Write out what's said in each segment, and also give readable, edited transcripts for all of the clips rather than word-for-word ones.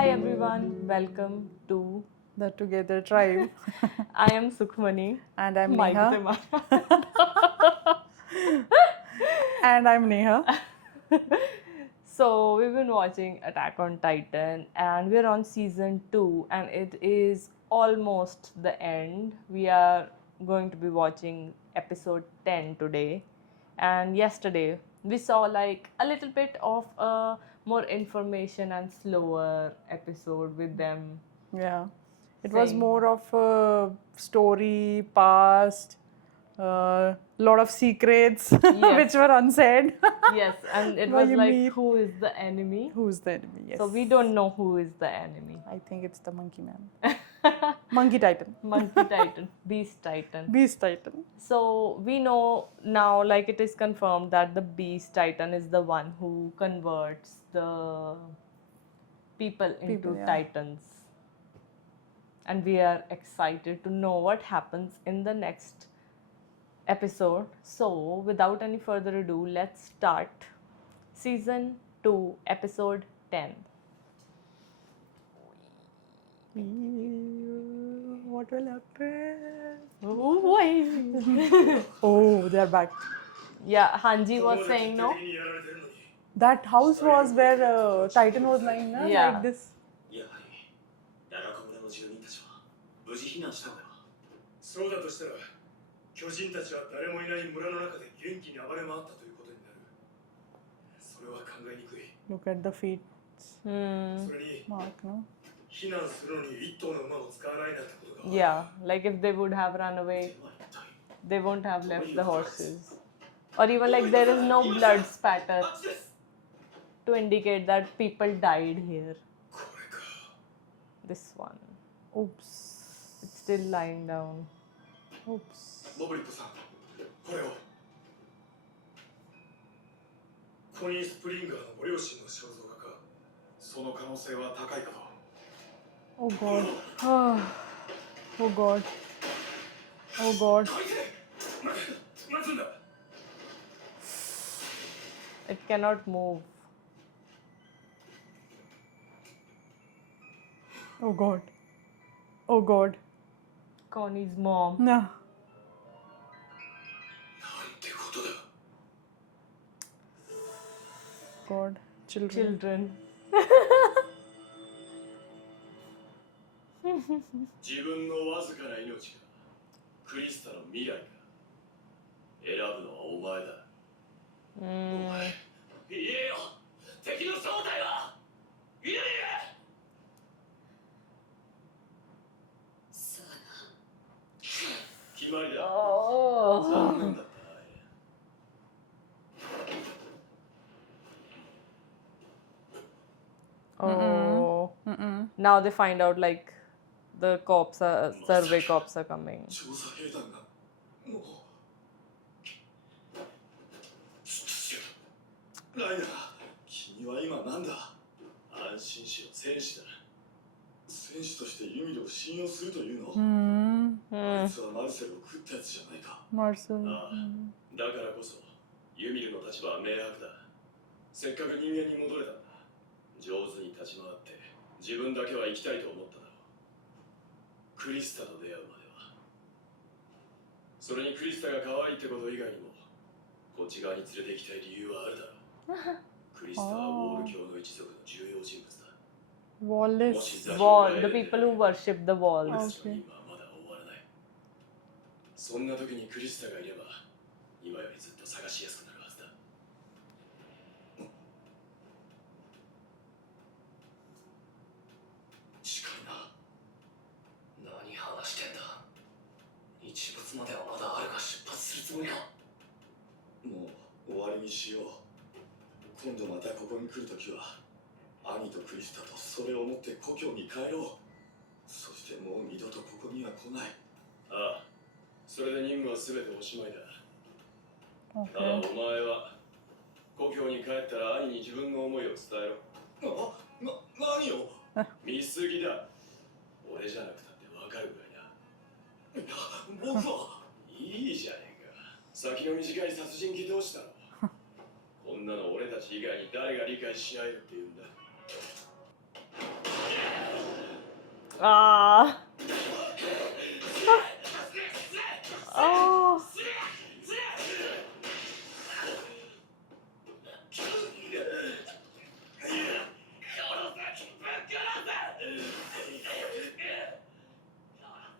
Hi everyone, welcome to The Together Tribe. I am Sukhmani. And I'm Mic Neha. te mara. And I'm Neha. So we've been watching Attack on Titan and we're on season 2 and it is almost the end. We are going to be watching episode 10 today. And yesterday we saw like a little bit of a more information and slower episode with them. Yeah. It was Same. more of a story, past, lot of secrets which were unsaid. Yes, and it Why was you like mean? who is the enemy? Who's the enemy? Yes. So we don't know who is the enemy. I think it's the Monkey Man. Monkey Titan. Monkey Titan, Beast Titan. Beast Titan. So we know now, like it is confirmed that the Beast Titan is the one who converts the people into yeah. Titans. And we are excited to know what happens in the next episode. So without any further ado, let's start season 2, episode 10. What will happen? Oh boy. Oh, they're back. Yeah, Hanji was saying no. That house was where Titan was lying, na? Yeah. Like this. やはりララコ村の住民たちは無事避難したのでは。そうだとしたら巨人たちは誰もいない村の中で元気に暴れ回ったということになる。それは考えにくい。 Look at the feet それに mark, no? 避難するのに一頭の馬も使わないなんてことか。 Yeah, like if they would have run away, they won't have left the horses. Or even like there is no blood spatter あっちです。 to indicate that people died here. これか。 This one. Oops. It's still lying down. Oops. モブリットさん、これを。コニー・スプリンガーのご両親の肖像画か。その可能性は高いかと。 Oh god. Oh god. Oh god. 待つんだ。 It cannot move. Oh god. Oh god. Connie's mom. Nah. なんてことだ。 God. Children. Children. 自分のわずかな命がクリスタの未来か。選ぶのはお前だ。 Mm. 言えよ。敵の正体は。言え。さあな。決まりだ。 Oh. 残念だったな。 Oh. Mm-mm. Now they find out like the cops are survey cops are coming. 調査兵団がもうライナー、君は今なんだ。安心しろ、戦士だ。戦士としてユミルを信用するというの、 Hmm. あいつはマルセルを食ったやつじゃないか。 Marcel. ああ、だからこそユミルの立場は明白だ。せっかく人間に戻れたんだ。上手に立ち回って自分だけは生きたいと思っただろう。クリスタと出会うまでは。それにクリスタが可愛いってこと以外にもこっち側に連れて行きたい理由はあるだろう。クリスタはウォール教の一族の重要人物だ。 Wallace. Wall, the people who worship the walls. その今はまだ終わらない。そんな時にクリスタがいれば今よりずっと探しやすくなるはずだ。近いな。何話してんだ。日没まではまだあるが出発するつもりか。もう終わりにしよう。今度またここに来るときは兄とクリスタとそれを持って故郷に帰ろう。そしてもう二度とここには来ない。ああ、それで任務は全ておしまいだ。ただ Okay. お前は故郷に帰ったら兄に自分の思いを伝えろ。何を。見すぎだ。俺じゃなくたってわかるぐらいな。いや、僕はいいじゃねえか。先の短い殺人鬼同士だろ。こんなの俺たち以外に誰が理解し合えるって言うんだ。Ah. Oh.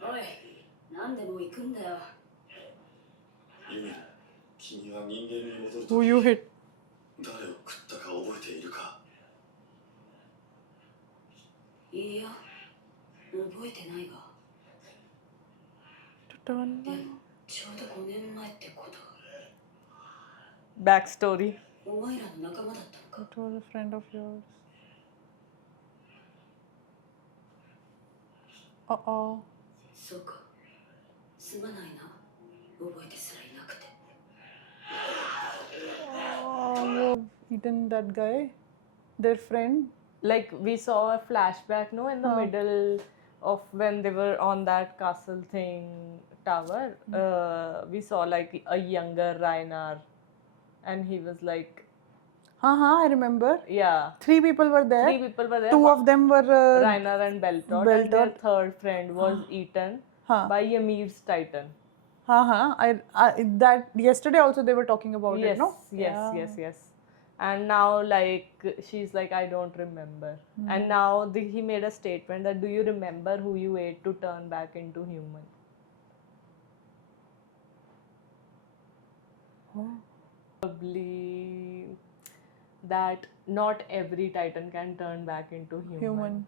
おい、なんでもう行くんだよ。ユミル、君は人間に戻る Who と you hit? 誰を食ったか覚えているか？いいや、覚えてないが。 To turn でも、ちょうど5年前ってこと。 Backstory. お前らの仲間だったのか。 It was a friend of yours. Uh-oh. そうか。すまないな。覚えてすらいなくて。 Oh, you've eaten that guy? Their friend? Like we saw a flashback, no, in the Huh. middle of when they were on that castle thing tower. We saw like a younger Ragnar, and he was like, I remember. yeah, 3 people were there. 3 people were there. 2 of them were Ragnar and Beltot, and their Beltot. third friend was eaten Huh. by Ymir's Titan. I that yesterday also they were talking about Yes, it, no? yes. And now, like, she's like, I don't remember. And now he made a statement that, do you remember who you ate to turn back into human? Probably that not every Titan can turn back into Human.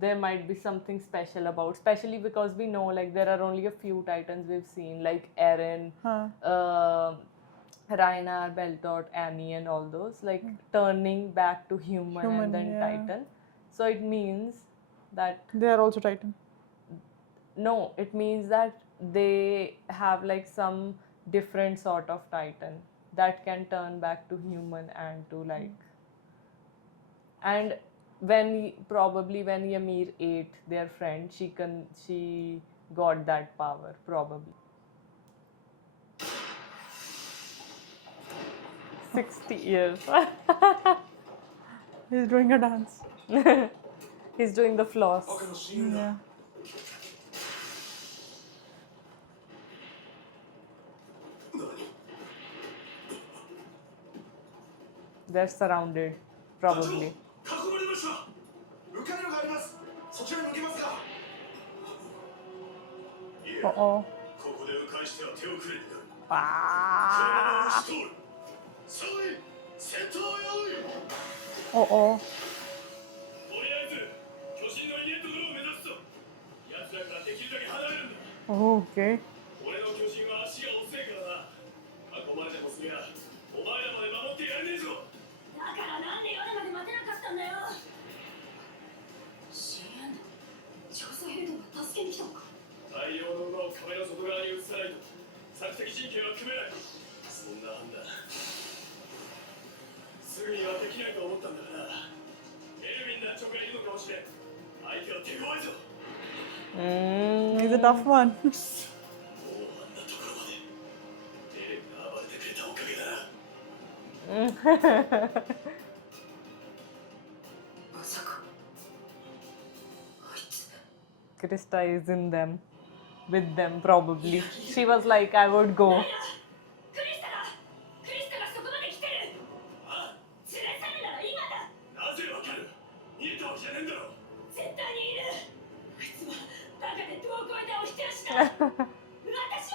There might be something special about, especially because we know like there are only a few Titans we've seen, like Eren, Ragnar, Beltot, Annie, and all those, like turning back to human and then yeah. Titan. So it means that They are also Titan. no, it means that they have like some different sort of Titan that can turn back to human and to like. And probably when Ymir ate their friend, she got that power probably. 60 years. He's doing a dance. He's doing the floss. 赤の親友だ。 Yeah. They're surrounded, probably. 囲まれました。迂回路があります。そちらに向けますか。いえ、 Uh-oh. ここで迂回しては手遅れになる。 Ah. 車の押し通る。さあい、先頭用意。 Uh-oh. とりあえず巨人のいねえところを目指すぞ。奴らからできるだけ離れるんだ。 Oh, okay. 俺の巨人は足が遅いからな。囲まれてもすりゃお前らまで守ってやれねえぞ。だからなんで夜まで待てなかったんだよ。シエン、調査兵団が助けに来たのか。大量の馬を壁の外側に移さないと索敵陣形は組めない。そんな判断すぐにはできないと思ったんだがな。エルヴィン団長がいるのかもしれん。相手は手強いぞ。 He's a tough one. もうあんなところまでエレンが暴れてくれたおかげだな。まさか。あいつ。 Krista is in them, with them probably. She was like, I would go. クリスタがそこまで来てる。あ、連れ去るなら今だ。なぜわかる。逃げたわけじゃねえんだろ。絶対にいる。あいつはバカで遠くを倒してるしな。私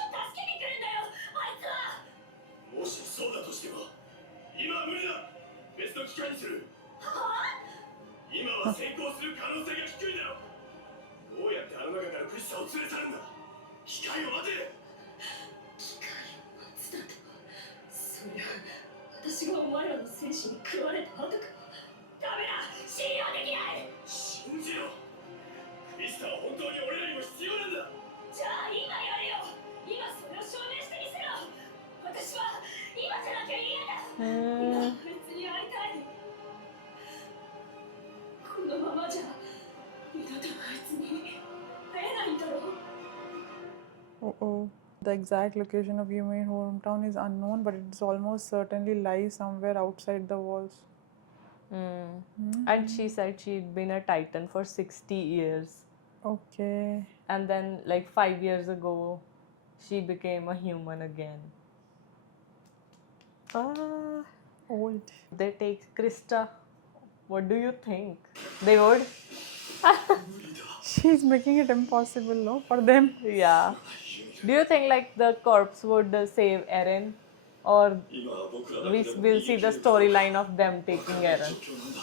を助けに来るんだよ。あいつは。もしそうだとしても今は無理だ。別の機会にする。今は先行する可能性が低いだろ。どうやってあの中からクリスタを連れ去るんだ。機会を待て。機会を待つだと。そりゃ私がお前らの戦士に食われた後か。ダメだ、信用できない。信じろ。クリスタは本当に俺らにも必要なんだ。じゃあ今やれよ。今それを証明してみせろ。私は今じゃなきゃ嫌だ。今あいつに会いたい。このままじゃ二度とあいつに会えないんだろう。 Uh-oh. The exact location of Yumi's hometown is unknown, but it almost certainly lies somewhere outside the walls. And she said she'd been a Titan for 60 years. Okay. And then, like 5 years ago, she became a human again. Ah, old. They take Krista. What do you think? They would? She's making it impossible, no, for them. Yeah. Do you think like the corpse would save Eren? Or 今は僕らだ we けでも will 逃 see げ the 切れるかどうか storyline of them わ taking からない Eren? 状況なんだ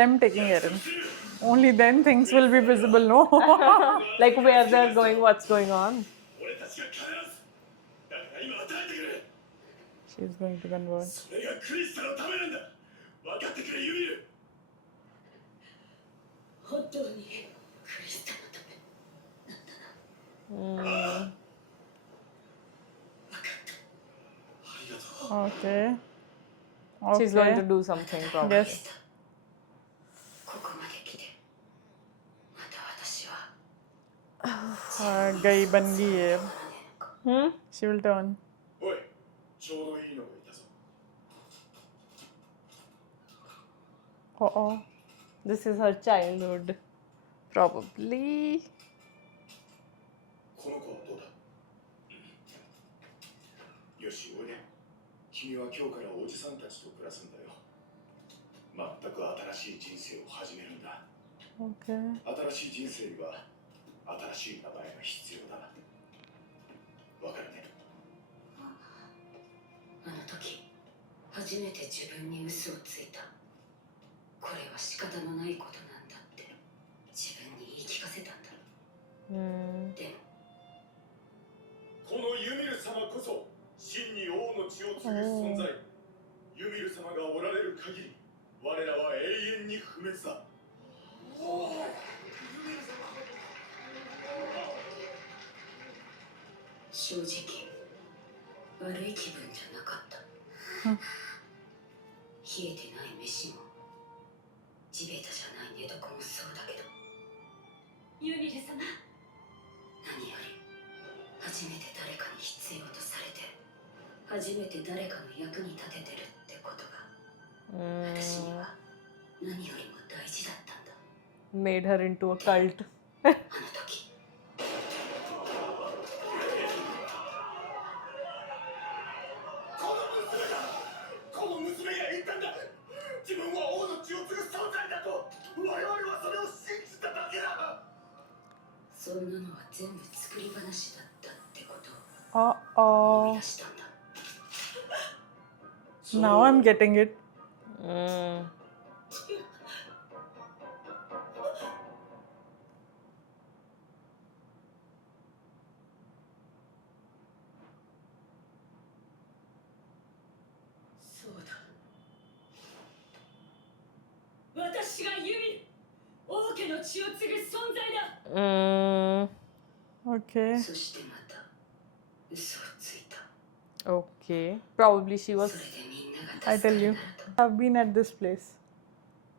Them taking Eren. Only then things will be visible, no? Like where they're going, what's going on? 俺たちが必ずだから今与えてくれ She's going to convert. それがクリスタのためなんだ分かってくれユミル本当にクリスタのため分かったありがとう Okay. She's going to Okay. do something probably. Yes. ここまで来てまた私は Gai ban gayi hai. Hmm? She will turn. おいちょうどいいのがいたぞ Uh-oh. This is her childhood. Probably. この子はどうだよしおいで君は今日からおじさんたちと暮らすんだよ全く新しい人生を始めるんだ Okay. 新しい人生には新しい名前が必要だわかるねあの時初めて自分に嘘をついたこれは仕方のないことなんだって自分に言い聞かせたんだ でもこのユミル様こそ真に王の血を継ぐ存在ユミル様がおられる限り我らは永遠に不滅だ正直悪い気分じゃなかった冷えてない飯も地べたじゃない寝床もそうだけどユミル様何より初めて誰かに必要とされて初めて誰かの役に立ててるってことが私には何よりも大事だったんだ Made her into a cult. あの時この娘が言ったんだ自分は王の血を継ぐ存在だと我々はそれを信じただけだそんなのは全部作り話だったってことを思い Uh-oh. 出したんだ Now I'm getting it.そうだ私がユミ王家の血を継ぐ存在だ Okay. そしてまた嘘をついた Okay. Probably she そ was. れでみんなが I 助 tell かる you, なと I've been at this place.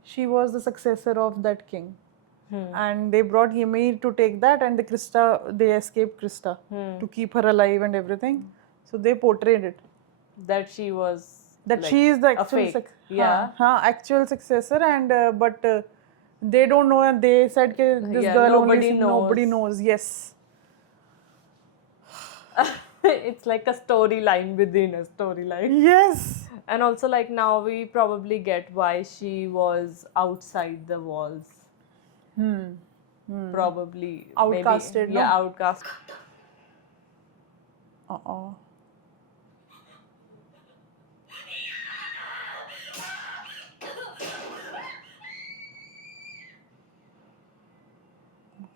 She was the successor of that king. And they brought Ymir to take that, and they escaped Krista to keep her alive and everything. So they portrayed it. That she was. That like, she is the a actual fake. Yeah. actual successor, and but they don't know, and they said that this Yeah, girl nobody only nobody knows. knows. Yes. It's like a storyline within a storyline. Yes. And also, like, now we probably get why she was outside the walls. Probably. Outcasted, Maybe, yeah, no? outcast. Uh-oh.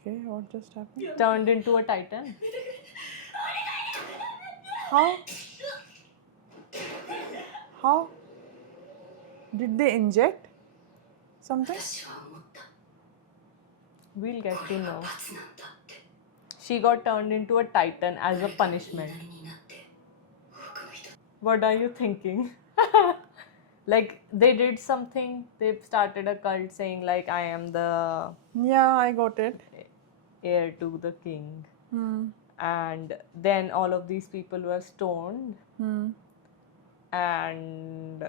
Okay, what just happened? Turned into a titan. How? How? Did they inject something? 私は思った We'll get こ to れが know. 罰なんだって She got turned into a titan as a punishment. 言いなりになって多くの人 What are you thinking? Like, they did something, they started a cult saying, like, I am the Yeah, I got it. heir to the king. Hmm. And then all of these people were stoned, Hmm. and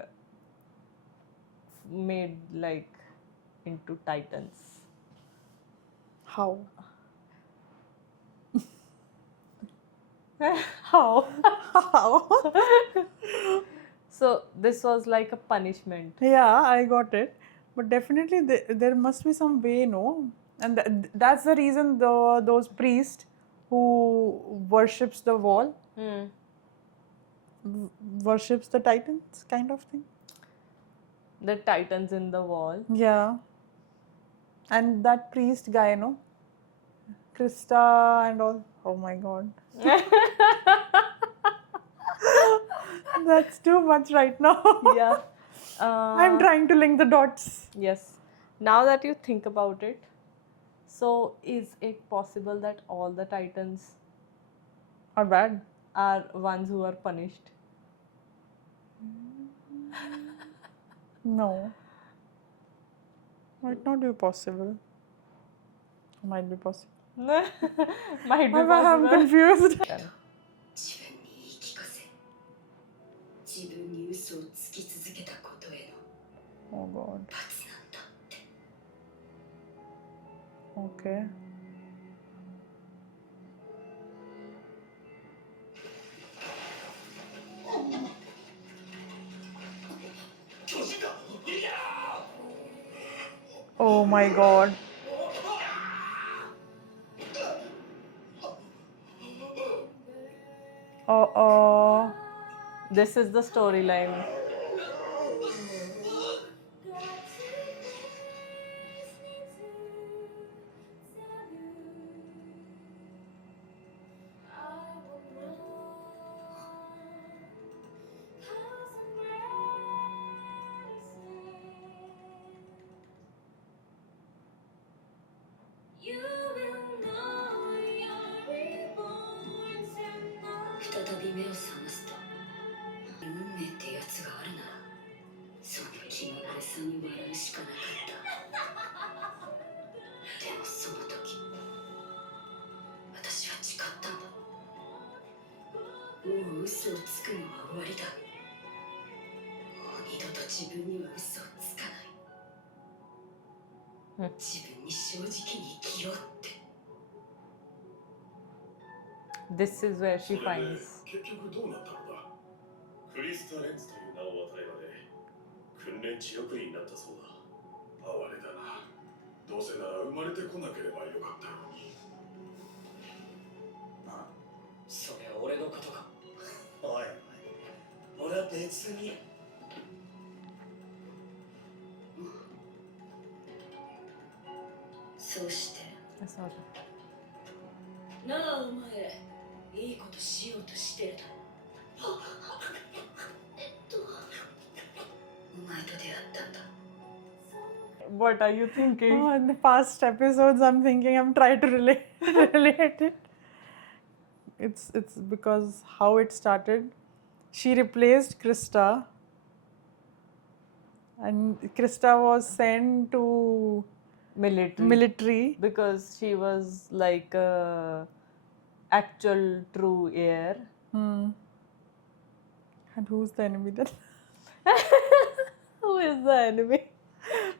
made like into titans. How? How? How? So this was like a punishment. Yeah, I got it. But definitely there must be some way, no? And that's the reason those priests who worships the wall worships the titans kind of thing. The titans in the wall. Yeah. And that priest guy, no? Krista and all. Oh my god. That's too much right now. Yeah. I'm trying to link the dots. Yes. Now that you think about it, so is it possible that all the titans Or bad. are ones who are punished? No. Might not be possible. Might be possible. Might be I'm possible. confused. 自分に言い聞かせ自分に嘘をつき続けたことへの Oh god. 罰なんだって Okay. Oh my god. Uh-oh. This is the storyline. You will know you're reborn tonight 再び目を覚ますと運命ってやつがあるならその気まぐれさに笑うしかなかったでもその時私は誓ったんだもう嘘をつくのは終わりだもう二度と自分には嘘をつかない自分に正直に生きようって This is where she finds. 結局どうなったのだクリスタ・レンズという名を与えられ訓練地獄員になったそうだ哀れだなどうせなら生まれてこなければよかったのにあそれは俺のことかおい俺は別にそうして That's not it. なあお前いいことしようとしてるだろお前と出会ったんだ What are you thinking? Oh, in the past episodes, I'm thinking I'm trying to relate it. It's because how it started. She replaced Krista, and Krista was sent to military. Because she was like a actual true heir. And who's the enemy then? Who is the enemy?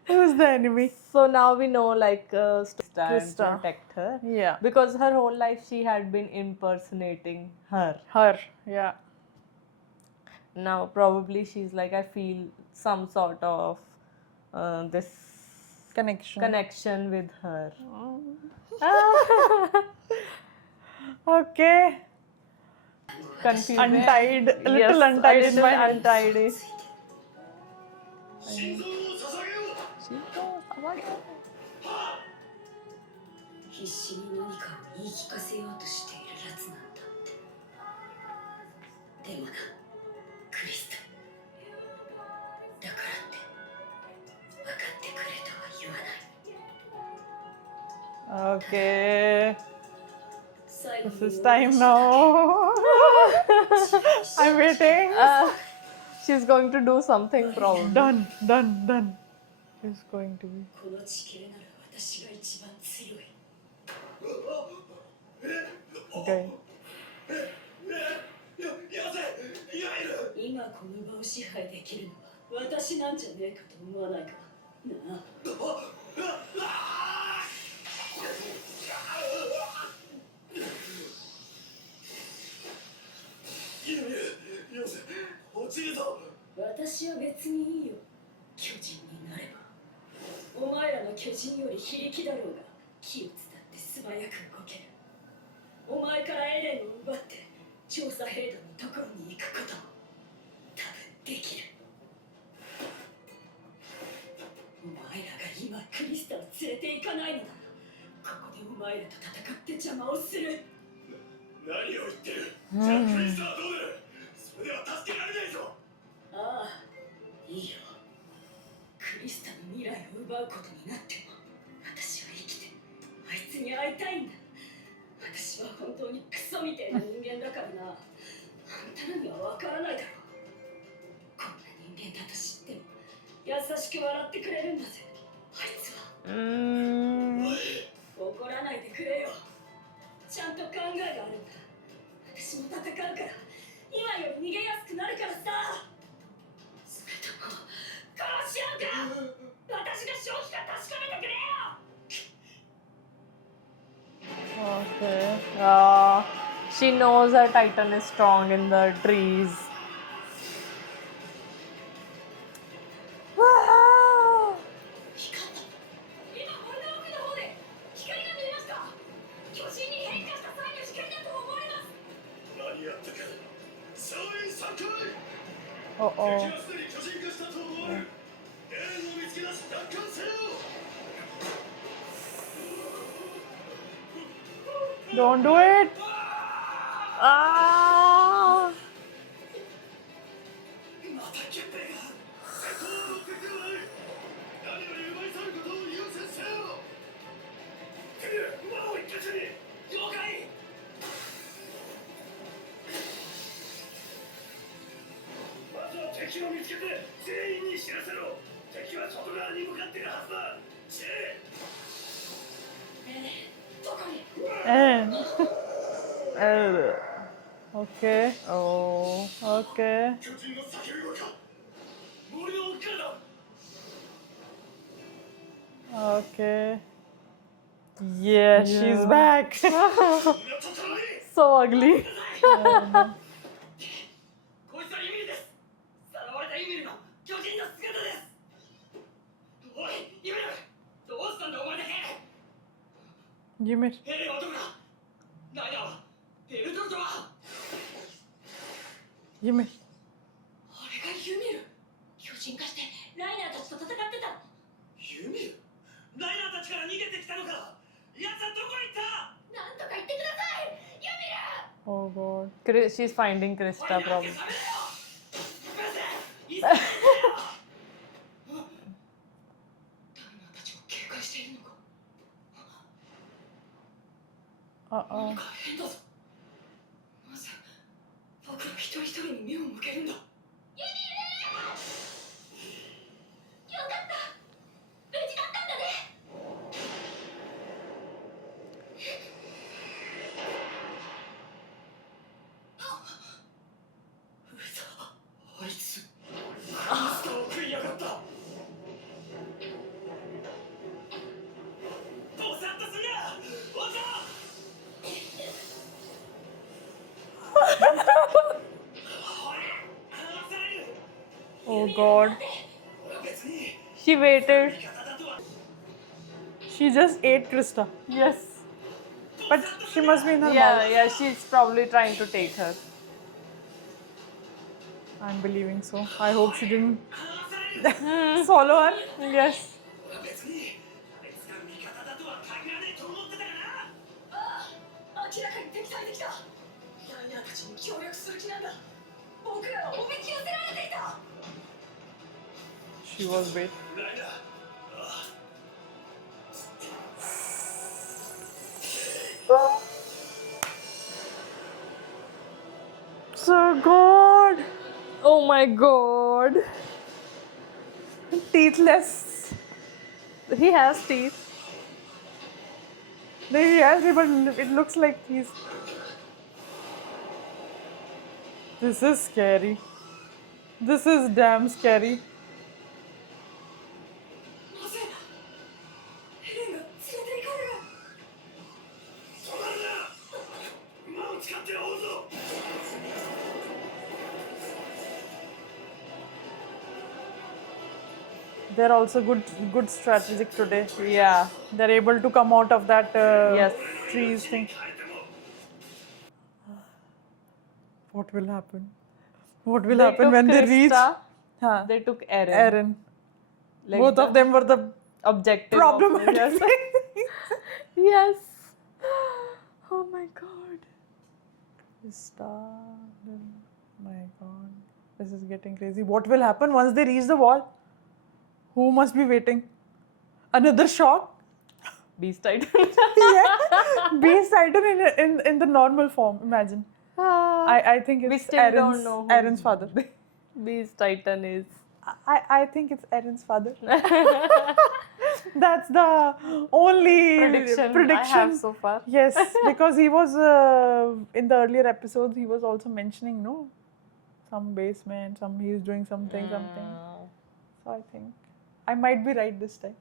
Who's the enemy? So now we know like Krista and Krista. protect her. Yeah. Because her whole life she had been impersonating her. Her. Yeah. Now probably she's like, I feel some sort of this connection with her. Okay. Confusing. Untied. A little Yes, untied a in little my head. untidy. 心臓を捧げよう必死に何かを言い聞かせようとしているやつなんだってでもなクリスタだからって分かってくれとは言わない Okay. 最後 This is time now. I'm waiting. She's going to do something proud. Done. It's going to be. この地形なら私が一番強い Okay. やせやめる今この場を支配できるのは私なんじゃねえかと思わないかなあ。よせ落ちるぞ。私は別にいいよ。巨人になればお前らの巨人より非力だろうが気を伝って素早く動ける。お前からエレンを奪って調査兵団のところに行くことも多分できる。お前らが今クリスタを連れて行かないのならここでお前らと戦って邪魔をする。何を言ってる。じゃあクリスタはどうなる。それでは助けられないぞ。ああ、いいよ。クリスタの未来を奪うことになっても私は生きてあいつに会いたいんだ。私は本当にクソみたいな人間だからな。あんたらには分からないだろう。こんな人間だと知っても優しく笑ってくれるんだぜあいつは。怒らないでくれよ。ちゃんと考えがあるんだ。私も戦うから今より逃げやすくなるからさ。それとも殺し合うか。私が正気か確かめてくれよ。 Okay. She knows her Titan is strong in the trees. Wow. 光った。今森の奥の方で光が見えました。巨人に変化した際の光だと思われます。何やったか。総員3回。 Uh-oh. 敵はすでに巨人化したと思われる。エレンを見つけ出し奪還せよ。 Don't do it. Ah. また決定が戦闘を持ってくるわい。何より奪い去ることを優先せよ。てめえ馬を一箇所に。了解。まずは敵を見つけて全員に知らせろ。敵は外側に向かっているはずだ。チェどこに。 And okay. Oh, okay. 巨人の叫び声か。森の奥からだ。 Okay. Yeah, she's back. やったったのに。 So ugly. こいつはユミルです。さらわれたユミルの巨人の姿です。おいユミル、どうしたんだお前だけ。 Ymir. ヘレンはどこだ。ライナーはベルトルトは。 Ymir. あれがユミル。巨人化してライナーたちと戦ってた。ユミル、ライナーたちから逃げてきたのか。やつはどこへ行った。なんとか言ってくださいユミル。 Oh God. She's finding Krista probably. Uh oh. 変だぞ。なぜ僕ら一人一人に目を向けるんだ。ユミル。よかった。無事だったんだね。あいつマスターを食いやがった。ボサッとすんなおぞ。 Oh God. 別に She waited. 味方だとは。 She just ate Krista. Yes. But she must be in her Yeah, mouth. yeah, she's probably trying to take her. I'm believing so. I hope she didn't swallow her. Yes. 別にあいつが味方だとは限らねえと思ってたからな。ああ、明らかに敵対的だ。ライナーたちに協力する気なんだ。僕らはおびき寄せられていた。 She was bait. ライナー。So good. Oh my god. Teethless. He has teeth. No, he has it, but it looks like he's. This is scary. This is damn scary. They're also good strategic today. Yeah. They're able to come out of that Yes. trees thing. What will happen? What will They happen took when they reach? Krista, Huh. they took Eren. Eren. Like Both the of them were the objective. problematic. Yes. Yes. Oh my god. My god. This is getting crazy. What will happen once they reach the wall? Who must be waiting? Another shock? Beast Titan. Yeah. Beast Titan in the normal form. Imagine. I think We it's still don't know who Eren's father. Beast Titan is. I think it's Eren's father. That's the only Prediction I have so far. Yes, because he was in the earlier episodes. He was also mentioning some basement, he's doing something. So I think I might be right this time.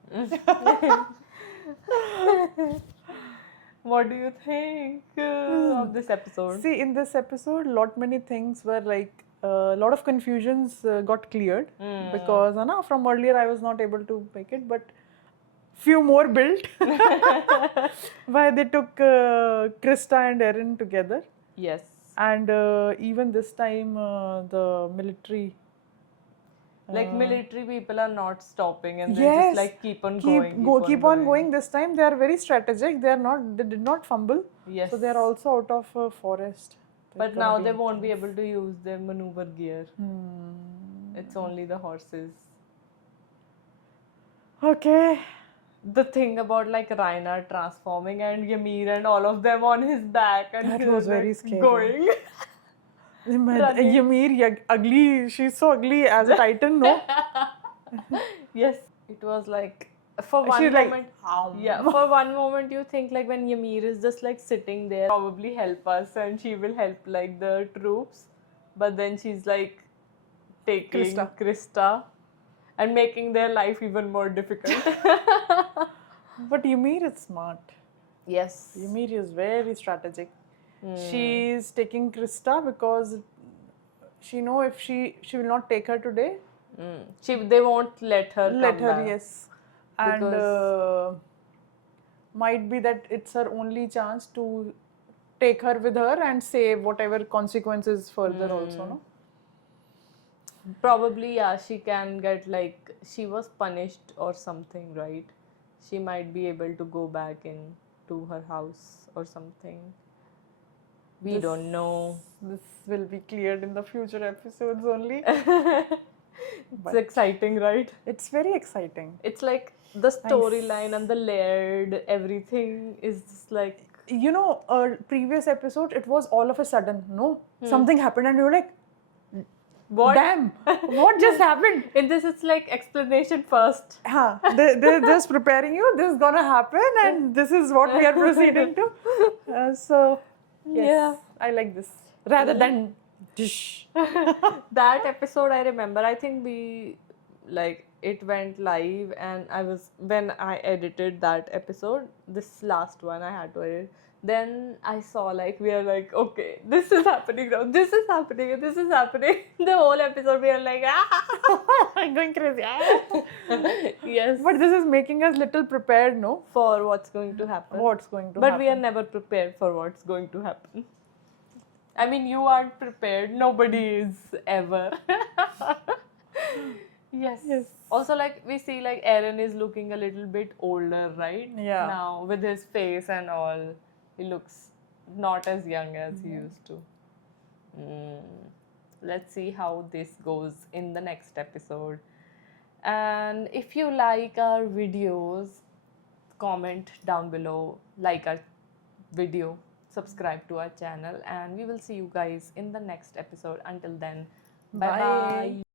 What do you think of this episode? See, in this episode, many things were like a lot of confusions got cleared because from earlier I was not able to make it, but few more built. Why they took Krista and Eren together, Yes. and even this time the military. Like military people are not stopping and they Yes. just like keep on going. Keep on going. This time they are very strategic. They did not fumble. Yes. So they are also out of forest. But now they won't be able to use their maneuver gear. It's only the horses. Okay. The thing about like Reiner transforming and Ymir and all of them on his back and That he was like, very scary. going. Running. Ymir, ugly. She's so ugly as a titan, no? Yes, it was like for one She's like, moment. Yeah, for one moment you think like when Ymir is just like sitting there, probably help us and she will help like the troops, but then she's like taking Krista and making their life even more difficult. But Ymir is smart. Yes. Ymir is very strategic. She's taking Krista because she know if she will not take her today. They won't let her come back. Yes. And might be that it's her only chance to take her with her and save whatever consequences further also, no? Probably, yeah, she can get like, she was punished or something, right? She might be able to go back into her house or something. We don't know. This will be cleared in the future episodes only. It's exciting, right? It's very exciting. It's like the storyline and the layered everything is just like, Previous episode, it was all of a sudden, something happened and you were like, what? Damn, what just happened? In this, it's like explanation first. They're just preparing you, this is gonna happen and this is what we are proceeding to. So, yes, Yeah. I like this. Rather than dish. That episode I remember, I think it went live and when I edited that episode, this last one I had to edit, then I saw like, we are like, okay, this is happening now, this is happening, this is happening. The whole episode we are like, I'm going crazy. Yes. But this is making us little prepared, no? For what's going to happen. What's going to But happen. we are never prepared for what's going to happen. I mean, you aren't prepared. Nobody is ever. Yes. Also, like, we see like Eren is looking a little bit older, right? Yeah. Now, with his face and all, he looks not as young as he used to. Let's see how this goes in the next episode. And if you like our videos, comment down below, like our video, subscribe to our channel, and we will see you guys in the next episode. Until then, bye bye.